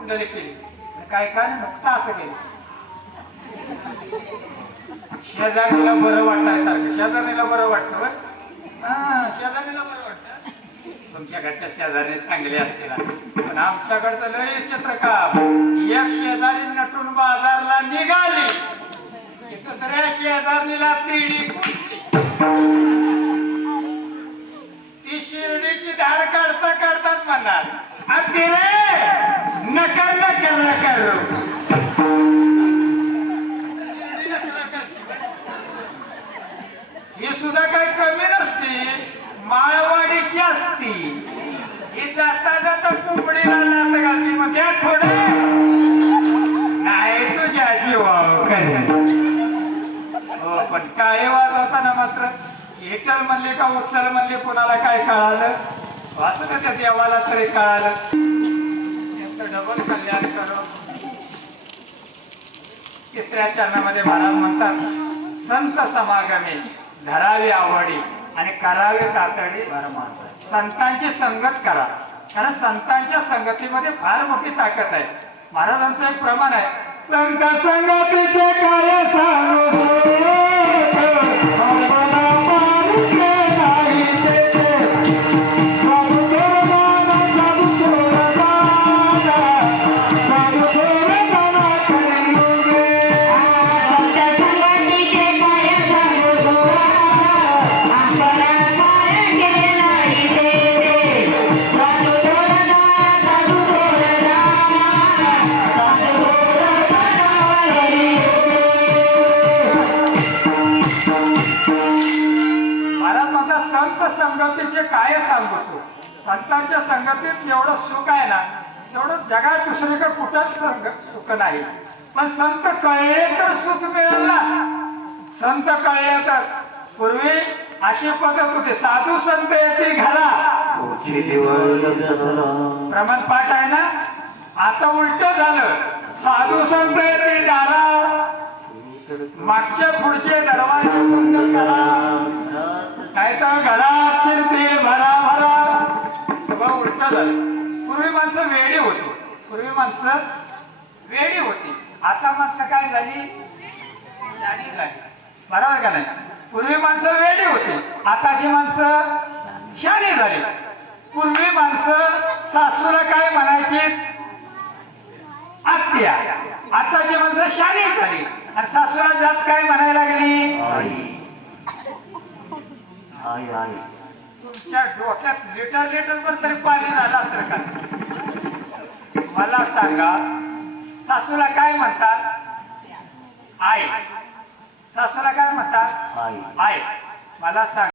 कुंडली केली. काय काय नुकतं असं केलं. शेजारीला बरं वाटायसारखं शेजारीला बरं वाटतं होय? शेजारीला बरं वाटतं. तुमच्याकडच्या शेजारी चांगले असतील. पण आमच्याकडचं लय चित्र का एक शेजारी नटून बाजारला निघाली. दुसऱ्या शेजारीला तिडी ती शिर्डीची धार काढता काढताच म्हणणार अगदी रे! सुद्धा काही कमी नसते. माळवाडीची असती. ही जाता जाता कुंबडी नात घालती मग. त्या थोडे. नाही तुझ्या जीवावर हो पण काय वाजवताना मात्र एकल म्हणले का उचल म्हणले कोणाला काय कळालं? असं का त्या देवाला तरी कळालं? त्यांचं डबल कल्याण करो. तिसऱ्या चरणामध्ये महाराज म्हणतात संत समागमे. धरावी आवडी आणि करावे तातडी परमार्थ. संतांची संगत करा. कारण संतांच्या संगतीमध्ये फार मोठी ताकद आहे. महाराजांचं एक प्रमाण आहे. संत संगतीचे कार्य सांगू. संत संगतीचे काय सांगतो तू संतांच्या संगतीत जेवढं सुख आहे ना तेवढं जगात दुसरीकडे कुठंच संग सुख नाही. पण संत कळले तर सुख मिळेल ना. संत कळले तर पूर्वी अशी पद्धत होती साधू संत येते घरा. प्रमाण पाठ आहे ना? आता उलट झालं. साधू संत येते दारा मागच्या पुढचे दरवाजे घरात शिरते भरा भरा सगळं उलट झालं पूर्वी माणसं वेडी होती पूर्वी माणसं वेडी होती आता माणसं काय झाली झाली बरोबर का नाही पूर्वी माणसं वेडी होती आताची माणसं शाणी झाली पूर्वी माणसं सासूला काय म्हणायची आत्या. आताची माणसं शाणी झाली. आणि सासूला जात काय म्हणायला लागली? तुमच्या डोक्यात लिटर लिटर पण तरी पाणी झालं असतं का? मला सांगा सासूला काय म्हणतात आई. सासूला काय म्हणतात आई. मला सांग